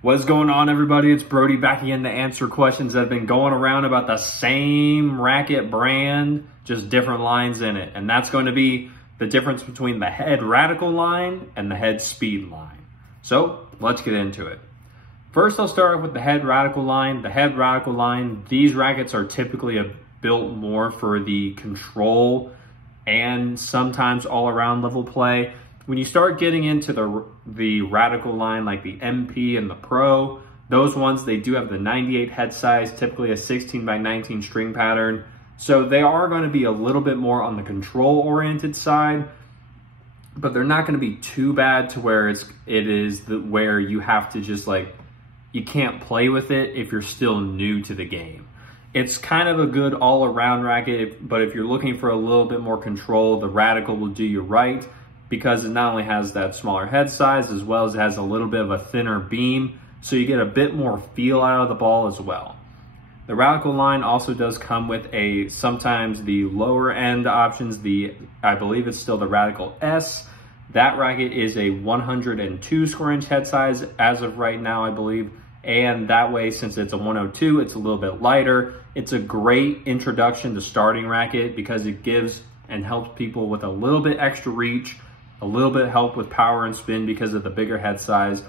What's going on, everybody? It's Brody back again to answer questions that have been going around about the same racket brand, just different lines in it. And that's going to be the difference between the head radical line and the head speed line. So let's get into it. First, I'll start with the head radical line. The head radical line, these rackets are typically built more for the control and sometimes all around level play. When you start getting into the radical line, like the MP and the Pro, those ones, they do have the 98 head size, typically a 16 by 19 string pattern. So they are going to be a little bit more on the control oriented side, but they're not going to be too bad to where where you have to just you can't play with it if you're still new to the game. It's kind of a good all around racket, but if you're looking for a little bit more control, the radical will do you right, because it not only has that smaller head size, as well as it has a little bit of a thinner beam, so you get a bit more feel out of the ball as well. The radical line also does come with sometimes the lower end options, I believe it's still the Radical S. That racket is a 102 square inch head size as of right now, I believe. And that way, since it's a 102, it's a little bit lighter. It's a great introduction to starting racket because it gives and helps people with a little bit extra reach, a little bit help with power and spin because of the bigger head size,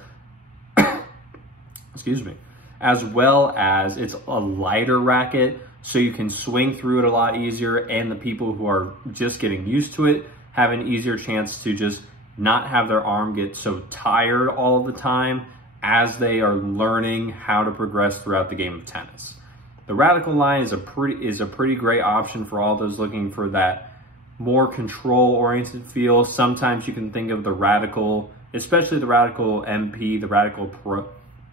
excuse me, as well as it's a lighter racket, so you can swing through it a lot easier, and the people who are just getting used to it have an easier chance to just not have their arm get so tired all the time as they are learning how to progress throughout the game of tennis. The radical line is a pretty great option for all those looking for that more control-oriented feel. Sometimes you can think of the Radical, especially the Radical MP, the Radical Pro,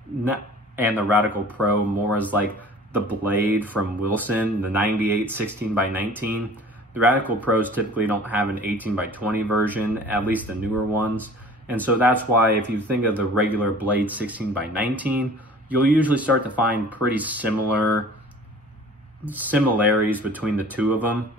and the Radical Pro more as like the Blade from Wilson, the 98 16 by 19. The Radical Pros typically don't have an 18 by 20 version, at least the newer ones. And so that's why if you think of the regular Blade 16 by 19, you'll usually start to find pretty similarities between the two of them.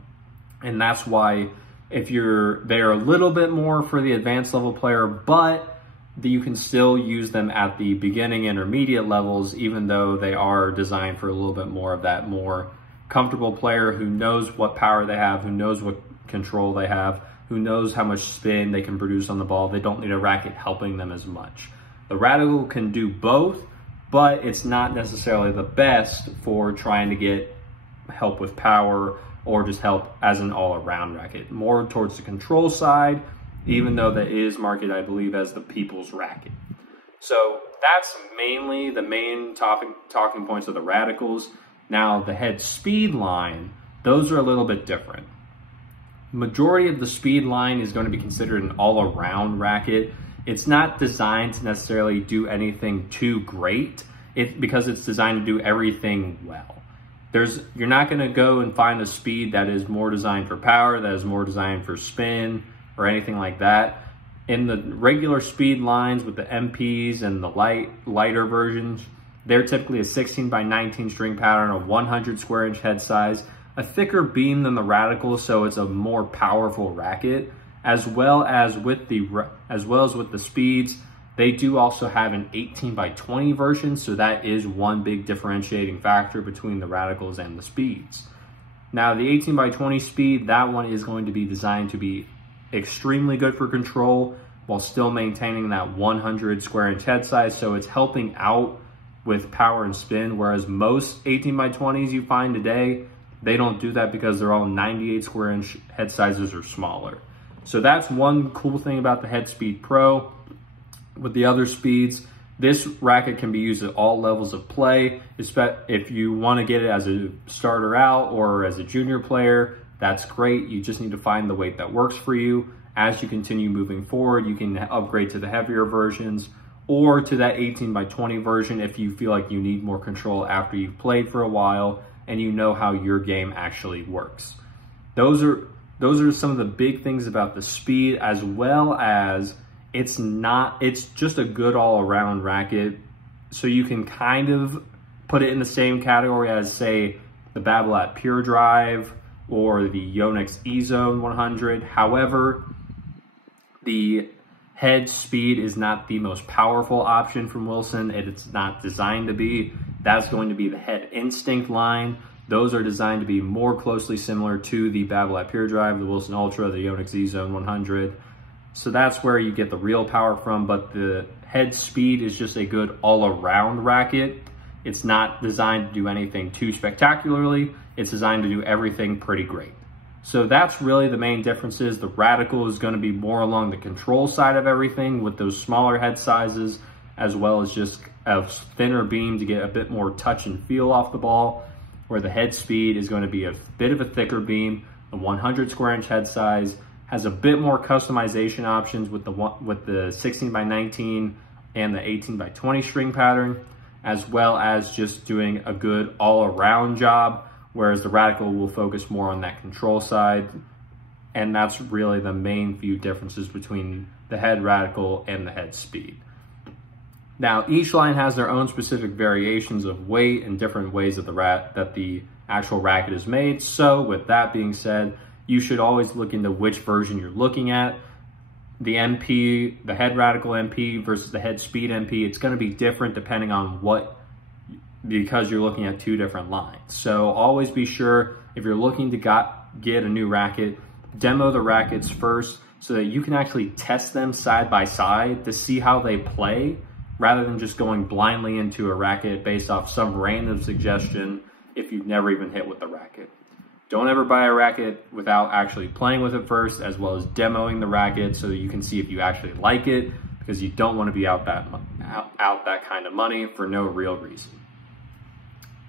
And that's why they're a little bit more for the advanced level player, but you can still use them at the beginning intermediate levels, even though they are designed for a little bit more of that more comfortable player who knows what power they have, who knows what control they have, who knows how much spin they can produce on the ball. They don't need a racket helping them as much. The Radical can do both, but it's not necessarily the best for trying to get help with power or just help as an all-around racket. More towards the control side, even though that is marketed, I believe, as the people's racket. So that's mainly the main talking points of the Radicals. Now, the head speed line, those are a little bit different. Majority of the speed line is going to be considered an all-around racket. It's not designed to necessarily do anything too great because it's designed to do everything well. You're not going to go and find a speed that is more designed for power, that is more designed for spin, or anything like that. In the regular speed lines with the MPs and the lighter versions, they're typically a 16 by 19 string pattern, a 100 square inch head size, a thicker beam than the Radical, so it's a more powerful racket, as well as with the speeds. They do also have an 18 by 20 version, so that is one big differentiating factor between the Radicals and the speeds. Now, the 18 by 20 speed, that one is going to be designed to be extremely good for control while still maintaining that 100 square inch head size, so it's helping out with power and spin, whereas most 18 by 20s you find today, they don't do that because they're all 98 square inch head sizes or smaller. So that's one cool thing about the Head Speed Pro. With the other speeds, this racket can be used at all levels of play. If you want to get it as a starter out or as a junior player, that's great. You just need to find the weight that works for you. As you continue moving forward, you can upgrade to the heavier versions or to that 18 by 20 version if you feel like you need more control after you've played for a while and you know how your game actually works. Those are some of the big things about the speed, as well as it's just a good all-around racket. So you can kind of put it in the same category as, say, the Babolat Pure Drive or the Yonex E-Zone 100. However, the head speed is not the most powerful option from Wilson. It's not designed to be. That's going to be the head instinct line. Those are designed to be more closely similar to the Babolat Pure Drive, the Wilson Ultra, the Yonex Z-Zone 100. So that's where you get the real power from, but the head speed is just a good all-around racket. It's not designed to do anything too spectacularly. It's designed to do everything pretty great. So that's really the main differences. The Radical is going to be more along the control side of everything with those smaller head sizes, as well as just a thinner beam to get a bit more touch and feel off the ball, where the head speed is going to be a bit of a thicker beam. The 100 square inch head size has a bit more customization options with the 16 by 19 and the 18 by 20 string pattern, as well as just doing a good all-around job, whereas the Radical will focus more on that control side. And that's really the main few differences between the head Radical and the head speed. Now, each line has their own specific variations of weight and different ways that the actual racket is made. So with that being said, you should always look into which version you're looking at. The MP, the head Radical MP versus the head speed MP, it's going to be different depending on because you're looking at two different lines. So always be sure, if you're looking to get a new racket, demo the rackets first so that you can actually test them side by side to see how they play, rather than just going blindly into a racket based off some random suggestion if you've never even hit with the racket. Don't ever buy a racket without actually playing with it first, as well as demoing the racket so that you can see if you actually like it, because you don't want to be out that kind of money for no real reason.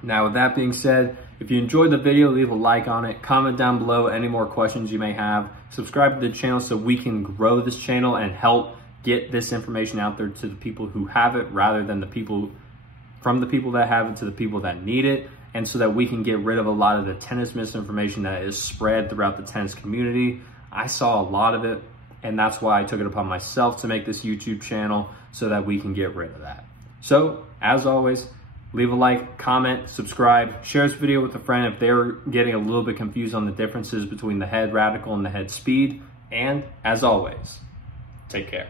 Now, with that being said, if you enjoyed the video, leave a like on it, comment down below any more questions you may have, subscribe to the channel so we can grow this channel and help get this information out there to the people who have it, rather than from the people that have it to the people that need it, and so that we can get rid of a lot of the tennis misinformation that is spread throughout the tennis community. I saw a lot of it, and that's why I took it upon myself to make this YouTube channel, so that we can get rid of that. So, as always, leave a like, comment, subscribe, share this video with a friend if they're getting a little bit confused on the differences between the head Radical and the head speed, and as always, take care.